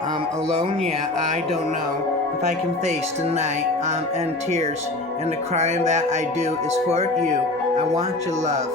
I'm alone, yeah, I don't know if I can face the night. And tears, and the crying that I do is for you. I want your love.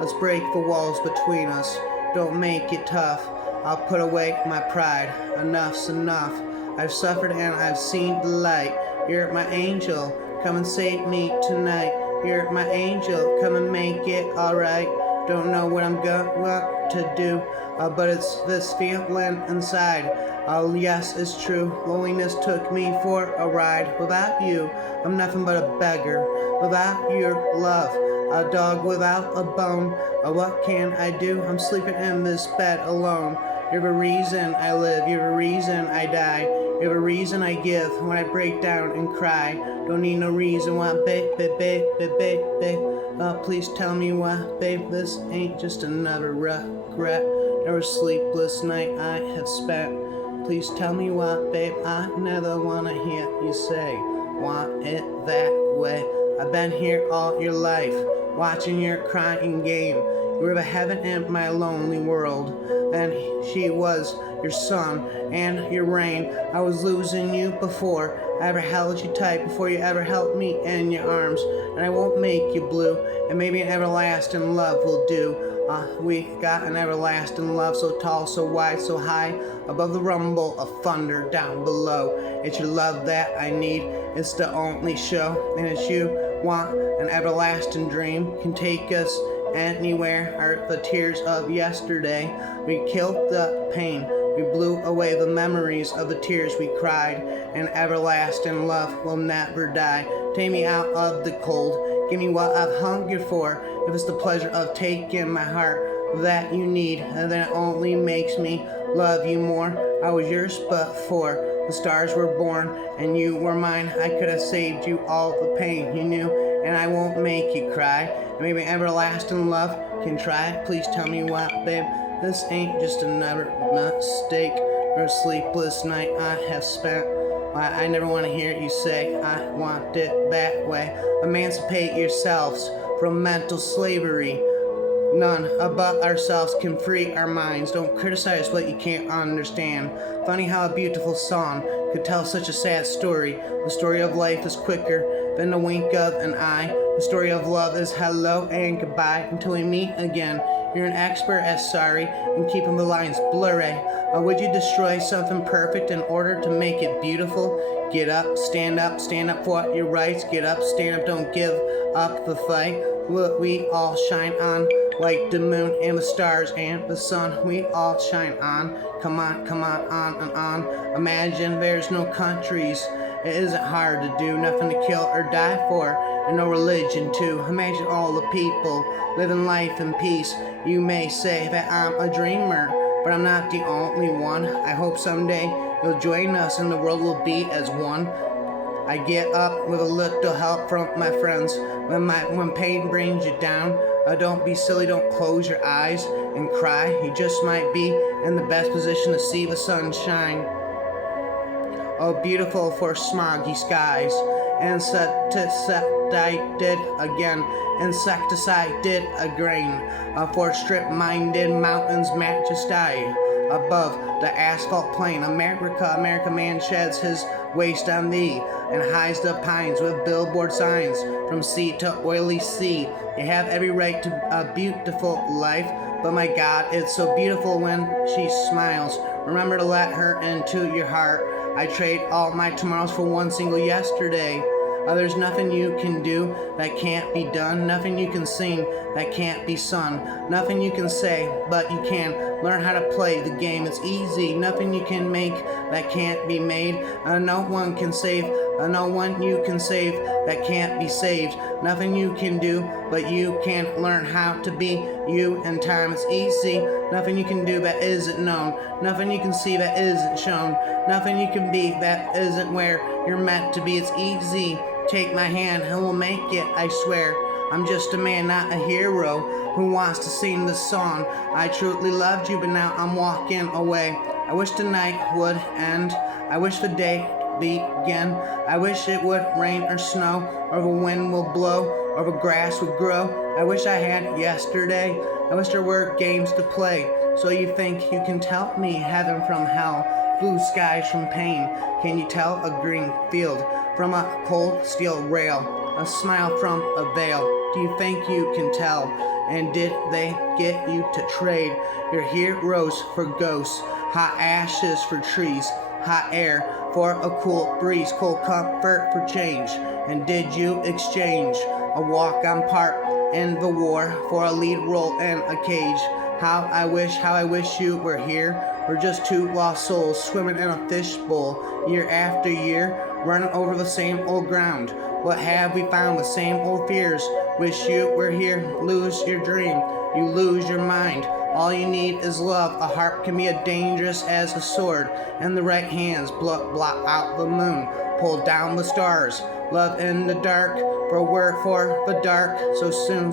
Let's break the walls between us. Don't make it tough. I'll put away my pride. Enough's enough. I've suffered and I've seen the light. You're my angel. Come and save me tonight. You're my angel. Come and make it alright. Don't know what I'm going to do, but it's this feeling inside. Oh, yes, it's true. Loneliness took me for a ride. Without you, I'm nothing but a beggar. Without your love, a dog without a bone. What can I do? I'm sleeping in this bed alone. You're the reason I live. You're the reason I die. You're the reason I give when I break down and cry. Don't need no reason why, babe. Please tell me why, babe. This ain't just another regret. Every sleepless night I have spent. Please tell me why, babe. I never wanna hear you say, want it that way. I've been here all your life, watching your crying game. You were the heaven in my lonely world. And she was your sun and your rain. I was losing you before I ever held you tight, before you ever held me in your arms. And I won't make you blue, and maybe an everlasting love will do. We got an everlasting love, so tall, so wide, so high, above the rumble of thunder down below. It's your love that I need. It's the only show, and it's you want an everlasting dream. Can take us anywhere. Are the tears of yesterday. We killed the pain. We blew away the memories of the tears we cried. And everlasting love will never die. Take me out of the cold. Give me what I've hungered for. If it's the pleasure of taking my heart that you need, then it only makes me love you more. I was yours before the stars were born, and you were mine. I could have saved you all the pain you knew, and I won't make you cry. Maybe everlasting love can try. Please tell me what, babe. This ain't just another mistake or a sleepless night I have spent. I never want to hear you say, I want it that way. Emancipate yourselves from mental slavery. None but ourselves can free our minds. Don't criticize what you can't understand. Funny how a beautiful song could tell such a sad story. The story of life is quicker than the wink of an eye. The story of love is hello and goodbye until we meet again. You're an expert at sorry and keeping the lines blurry. Would you destroy something perfect in order to make it beautiful? Get up, stand up for your rights. Get up, stand up, don't give up the fight. Will we all shine on like the moon and the stars and the sun? We all shine on. Come on, on and on. Imagine there's no countries. It isn't hard to do, nothing to kill or die for, and no religion too. Imagine all the people living life in peace. You may say that I'm a dreamer, but I'm not the only one. I hope someday you'll join us and the world will be as one. I get up with a little help from my friends. When pain brings you down, don't be silly, don't close your eyes and cry. You just might be in the best position to see the sunshine. Oh, beautiful for smoggy skies. Insecticide did again. Insecticide did again. For strip-minded mountains majesty. Above the asphalt plain, America man sheds his waste on thee, and hides the pines with billboard signs from sea to oily sea. You have every right to a beautiful life, but my God, it's so beautiful when she smiles. Remember to let her into your heart. I trade all my tomorrows for one single yesterday. There's nothing you can do that can't be done. Nothing you can sing that can't be sung. Nothing you can say, but you can learn how to play the game. It's easy. Nothing you can make that can't be made. No one can save. No one you can save that can't be saved. Nothing you can do, but you can learn how to be you in time. It's easy. Nothing you can do that isn't known. Nothing you can see that isn't shown. Nothing you can be that isn't where you're meant to be. It's easy. Take my hand and we'll make it, I swear. I'm just a man, not a hero, who wants to sing this song. I truly loved you, but now I'm walking away. I wish the night would end. I wish the day begin. I wish it would rain or snow, or the wind will blow, or the grass would grow. I wish I had yesterday. I wish there were games to play. So you think you can tell me heaven from hell? blue skies from pain. Can you tell a green field from a cold steel rail? A smile from a veil. Do you think you can tell? And did they get you to trade your heroes for ghosts? Hot ashes for trees, hot air for a cool breeze, cold comfort for change. And did you exchange a walk on part in the war for a lead role in a cage? How I wish you were here. We're just two lost souls swimming in a fishbowl, year after year, running over the same old ground. What have we found? The same old fears. Wish you were here. Lose your dream, you lose your mind. All you need is love. A heart can be as dangerous as a sword, and the right hands blot out the moon, pull down the stars. Love in the dark, for the dark. So soon.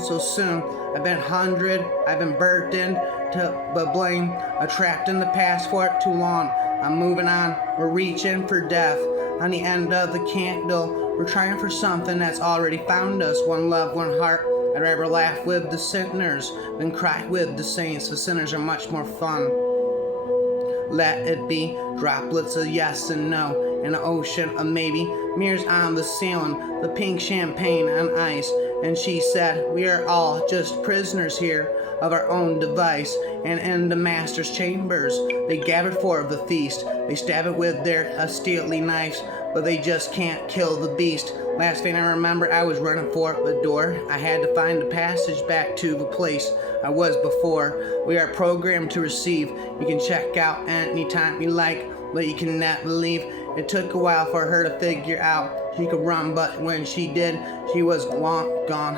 I've been I've been burdened to blame. Trapped in the past for too long. I'm moving on, we're reaching for death. On the end of the candle, we're trying for something that's already found us. One love, one heart. I'd rather laugh with the sinners than cry with the saints. The sinners are much more fun. Let it be droplets of yes and no in an ocean of maybe. Mirrors on the ceiling, the pink champagne on ice. And she said, we are all just prisoners here of our own device. And in the master's chambers, they gathered for the feast. They stab it with their steely knives, but they just can't kill the beast. Last thing I remember, I was running for the door. I had to find the passage back to the place I was before. We are programmed to receive. You can check out anytime you like, but you can never leave. It took a while for her to figure out she could run, but when she did, she was long gone.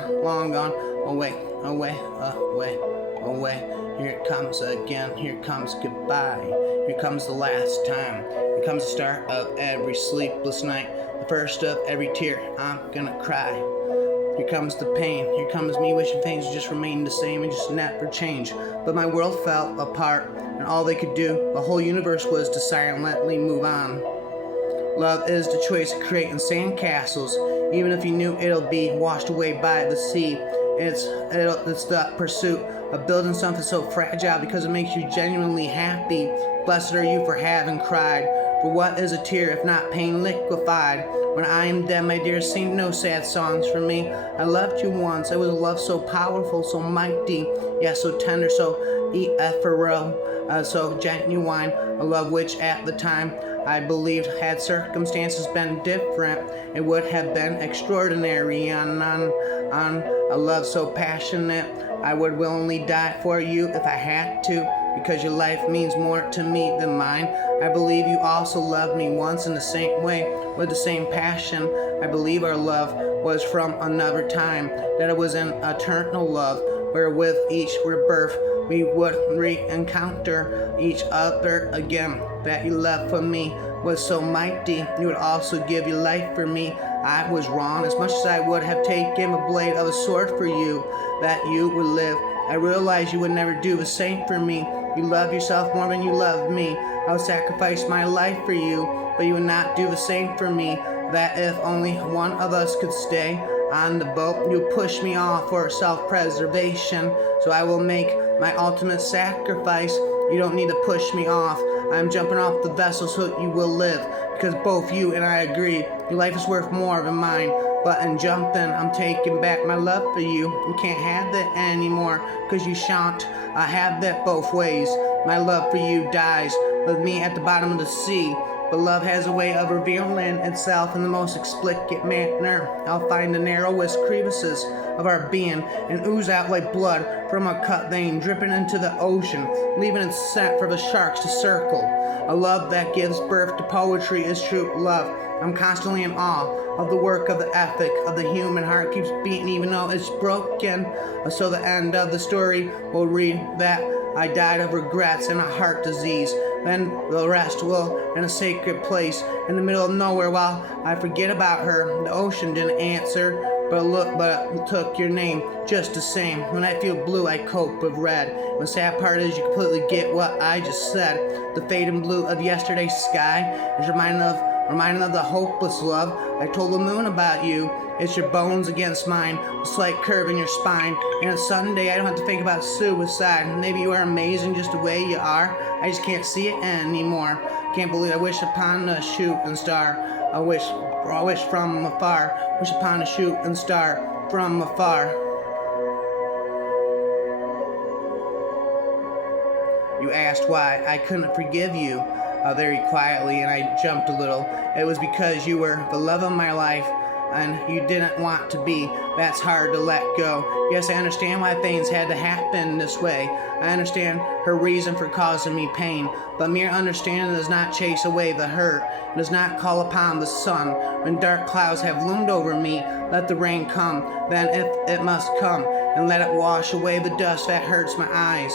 Away. Here it comes again, here comes goodbye. Here comes the last time. Here comes the start of every sleepless night. The first of every tear, I'm gonna cry. Here comes the pain, here comes me wishing things just remained the same and just never change. But my world fell apart, and all they could do, the whole universe, was to silently move on. Love is the choice of creating sand castles, even if you knew it'll be washed away by the sea. It's the pursuit of building something so fragile because it makes you genuinely happy. Blessed are you for having cried. For what is a tear if not pain liquefied? When I am dead, my dear, sing no sad songs for me. I loved you once. It was a love so powerful, so mighty, yeah, so tender, so ethereal, so genuine. A love which at the time I believed, had circumstances been different, it would have been extraordinary. On a love so passionate, I would willingly die for you if I had to, because your life means more to me than mine. I believe you also loved me once in the same way, with the same passion. I believe our love was from another time, that it was an eternal love, where with each rebirth we would re-encounter each other again. That you love for me was so mighty, you would also give your life for me. I was wrong, as much as I would have taken a blade of a sword for you, that you would live. I realized you would never do the same for me. You love yourself more than you love me. I would sacrifice my life for you, but you would not do the same for me. That if only one of us could stay on the boat, you would push me off for self-preservation. So I will make my ultimate sacrifice. You don't need to push me off. I'm jumping off the vessel so you will live, because both you and I agree your life is worth more than mine. But in jumping, I'm taking back my love for you. You can't have that anymore, because you shan't. I have that both ways. My love for you dies with me at the bottom of the sea. But love has a way of revealing itself in the most explicit manner. I'll find the narrowest crevices of our being and ooze out like blood from a cut vein, dripping into the ocean, leaving its scent for the sharks to circle. A love that gives birth to poetry is true love. I'm constantly in awe of the work of the ethic of the human heart keeps beating even though it's broken. So the end of the story will read that I died of regrets and a heart disease. Then the rest will in a sacred place in the middle of nowhere while I forget about her. The ocean didn't answer, but it took your name just the same. When I feel blue, I cope with red. And the sad part is you completely get what I just said. The fading blue of yesterday's sky is reminding of the hopeless love. I told the moon about you. It's your bones against mine, a slight curve in your spine. And it's Sunday, I don't have to think about suicide. Maybe you are amazing just the way you are. I just can't see it anymore. Can't believe I wish upon a shooting star. I wish from afar. Wish upon a shooting star from afar. You asked why I couldn't forgive you very quietly, and I jumped a little. It was because you were the love of my life, and you didn't want to be. That's hard to let go. Yes, I understand why things had to happen this way. I understand her reason for causing me pain, but mere understanding does not chase away the hurt. It does not call upon the sun. When dark clouds have loomed over me, let the rain come, then if it must come, and let it wash away the dust that hurts my eyes.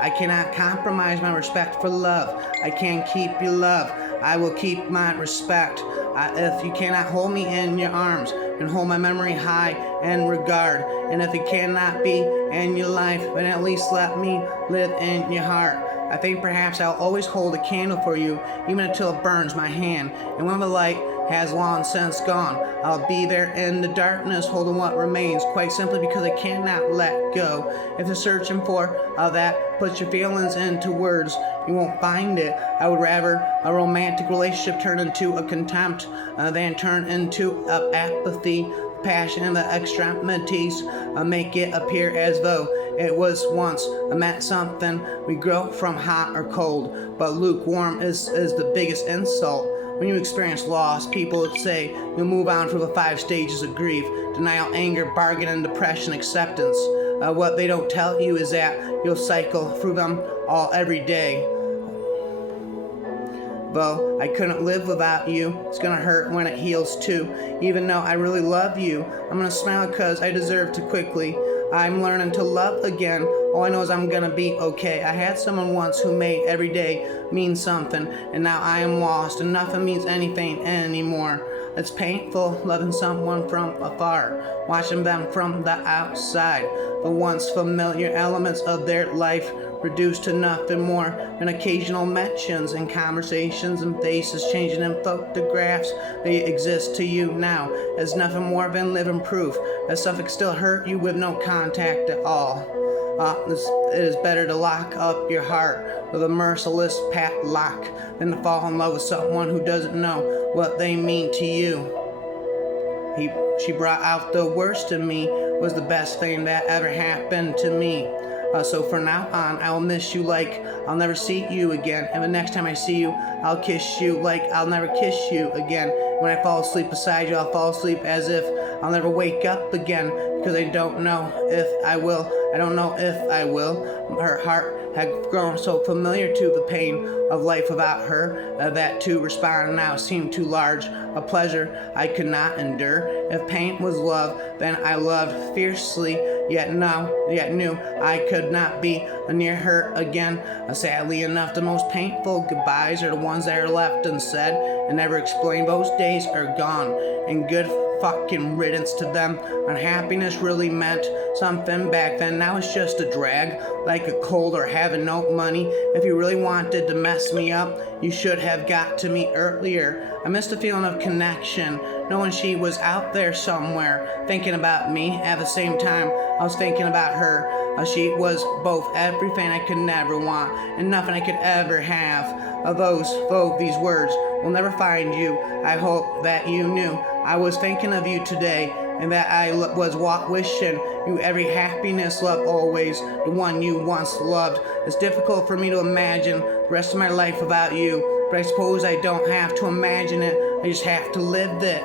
I cannot compromise my respect for love. I can't keep your love. I will keep my respect. If you cannot hold me in your arms and hold my memory high and regard, and if it cannot be in your life, then at least let me live in your heart. I think perhaps I'll always hold a candle for you, even until it burns my hand. And when the light has long since gone, I'll be there in the darkness holding what remains, quite simply because I cannot let go. If you're searching for that, put your feelings into words. You won't find it. I would rather a romantic relationship turn into a contempt than turn into apathy. Passion and the extremities make it appear as though it was once meant something. We grow from hot or cold, but lukewarm is the biggest insult. When you experience loss, people say you'll move on through the 5 stages of grief: denial, anger, bargain, and depression, acceptance. What they don't tell you is that you'll cycle through them all every day. Though I couldn't live without you, it's gonna hurt when it heals too. Even though I really love you, I'm gonna smile because I deserve to quickly. I'm learning to love again. All I know is I'm gonna be okay. I had someone once who made every day mean something, and now I am lost and nothing means anything anymore. It's painful loving someone from afar, watching them from the outside. The once familiar elements of their life reduced to nothing more than occasional mentions and conversations and faces changing in photographs. They exist to you now as nothing more than living proof that something still hurt you with no contact at all. It is better to lock up your heart with a merciless padlock than to fall in love with someone who doesn't know what they mean to you. She brought out the worst in me, was the best thing that ever happened to me. So from now on, I will miss you like I'll never see you again. And the next time I see you, I'll kiss you like I'll never kiss you again. When I fall asleep beside you, I'll fall asleep as if I'll never wake up again, because I don't know if I will. I don't know if I will. Her heart had grown so familiar to the pain of life without her that to respond now seemed too large a pleasure I could not endure. If pain was love, then I loved fiercely, yet knew I could not be near her again. Sadly enough, the most painful goodbyes are the ones that are left unsaid and never explained. Those days are gone, and good fucking riddance to them. Unhappiness really meant something back then. Now it's just a drag, like a cold or having no money. If you really wanted to mess me up, you should have got to me earlier. I missed the feeling of connection, knowing she was out there somewhere thinking about me. At the same time, I was thinking about her. She was both everything I could never want and nothing I could ever have. These words will never find you. I hope that you knew I was thinking of you today, and that I was wishing you every happiness, love always, the one you once loved. It's difficult for me to imagine the rest of my life without you, but I suppose I don't have to imagine it, I just have to live it.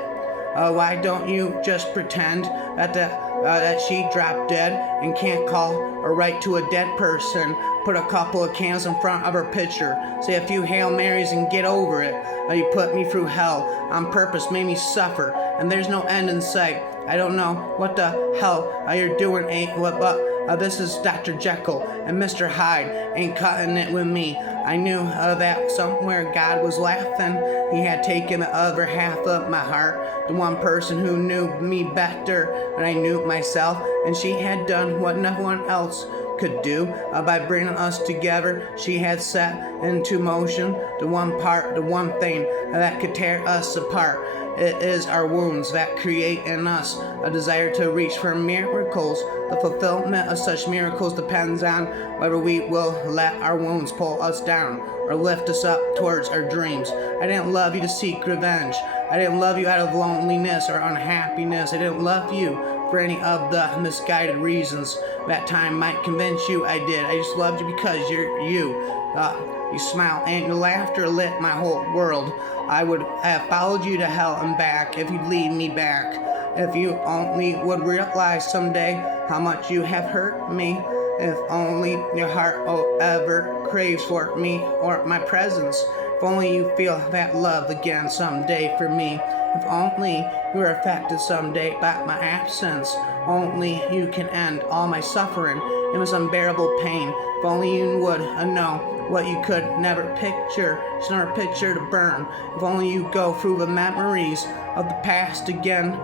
Why don't you just pretend that she dropped dead and can't call or write to a dead person? Put a couple of candles in front of her picture, say a few Hail Marys and get over it. You put me through hell on purpose, made me suffer, and there's no end in sight. I don't know what the hell you're doing, but this is Dr. Jekyll, and Mr. Hyde ain't cutting it with me. I knew that somewhere God was laughing. He had taken the other half of my heart, the one person who knew me better than I knew myself, and she had done what no one else could do. By bringing us together, she had set into motion the one part, the one thing that could tear us apart. It is our wounds that create in us a desire to reach for miracles. The fulfillment of such miracles depends on whether we will let our wounds pull us down or lift us up towards our dreams. I didn't love you to seek revenge. I didn't love you out of loneliness or unhappiness. I didn't love you for any of the misguided reasons that time might convince you I did. I just loved you because you're you. You smile and your laughter lit my whole world. I would have followed you to hell and back if you'd lead me back. If you only would realize someday how much you have hurt me. If only your heart ever craves for me or my presence. If only you feel that love again someday for me. If only you are affected someday by my absence. Only you can end all my suffering and this unbearable pain. If only you would know what you could never picture, just never picture to burn. If only you go through the memories of the past again,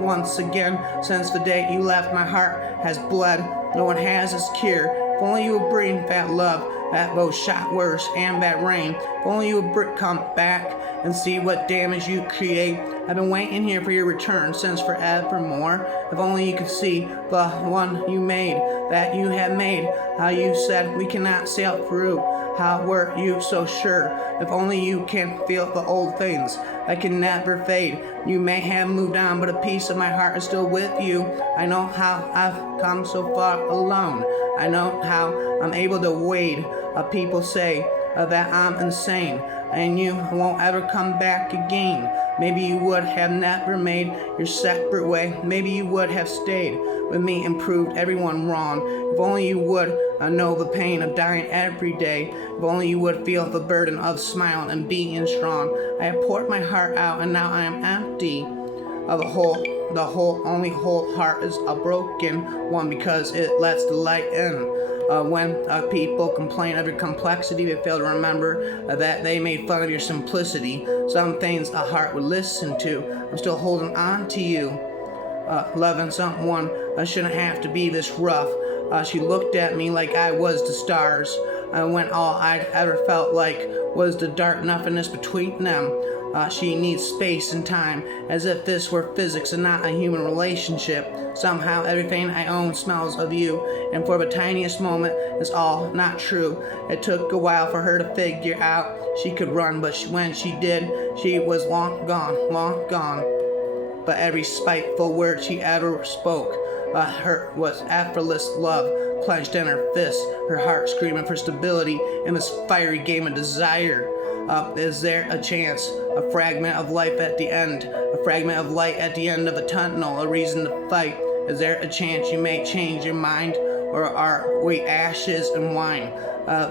once again. Since the day you left, my heart has bled. No one has its cure. If only you would bring that love, that both showers and that rain. If only you would come back and see what damage you create. I've been waiting here for your return since forevermore. If only you could see the one you made, that you had made. How you said we cannot sail through. How were you so sure? If only you can feel the old things that can never fade. You may have moved on, but a piece of my heart is still with you. I know how I've come so far alone. I know how I'm able to wade. People say that I'm insane, and you won't ever come back again. Maybe you would have never made your separate way. Maybe you would have stayed with me and proved everyone wrong. If only you would know the pain of dying every day. If only you would feel the burden of smiling and being strong. I have poured my heart out and now I am empty. The only whole heart is a broken one because it lets the light in. When people complain of your complexity, they fail to remember that they made fun of your simplicity. Some things a heart would listen to. I'm still holding on to you. Loving someone shouldn't have to be this rough. She looked at me like I was the stars. When all I'd ever felt like was the dark nothingness between them. She needs space and time, as if this were physics and not a human relationship. Somehow everything I own smells of you, and for the tiniest moment it's all not true. It took a while for her to figure out she could run, but when she did, she was long gone, long gone. But every spiteful word she ever spoke, her was effortless love clenched in her fist, her heart screaming for stability in this fiery game of desire. Is there a chance, a fragment of life at the end, a fragment of light at the end of a tunnel, a reason to fight? Is there a chance you may change your mind, or are we ashes and wine?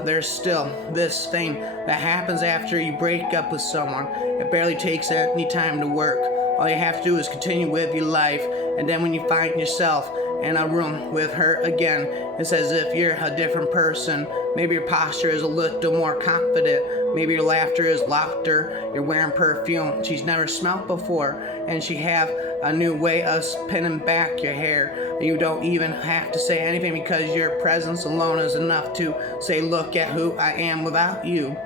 There's still this thing that happens after you break up with someone. It barely takes any time to work. All you have to do is continue with your life, and then when you find yourself in a room with her again, it's as if you're a different person. Maybe your posture is a little more confident. Maybe your laughter is louder. You're wearing perfume she's never smelled before, and she have a new way of pinning back your hair. You don't even have to say anything because your presence alone is enough to say, look at who I am without you.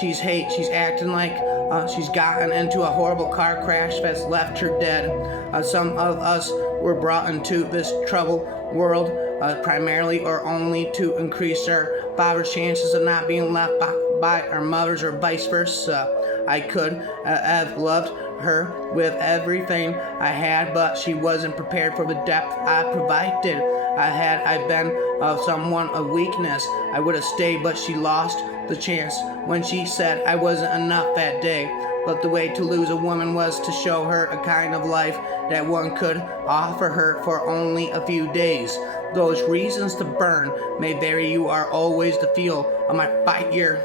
She's acting like she's gotten into a horrible car crash that's left her dead. Some of us were brought into this troubled world primarily or only to increase our father's chances of not being left by our mothers or vice versa. I could have loved her with everything I had, but she wasn't prepared for the depth I provided. Had I been someone of weakness, I would have stayed, but she lost the chance when she said I wasn't enough that day. But the way to lose a woman was to show her a kind of life that one could offer her for only a few days. Those reasons to burn may vary. You are always the fuel of my fire.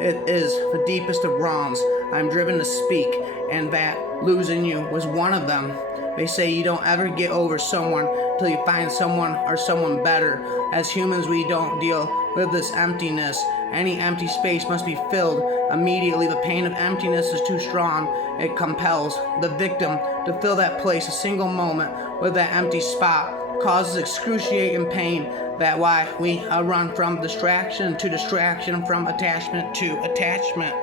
It is the deepest of wrongs. I'm driven to speak, and that losing you was one of them. They say you don't ever get over someone till you find someone or someone better. As humans, we don't deal with this emptiness. Any empty space must be filled immediately. The pain of emptiness is too strong. It compels the victim to fill that place a single moment with that empty spot. causes excruciating pain. That why we run from distraction to distraction, from attachment to attachment.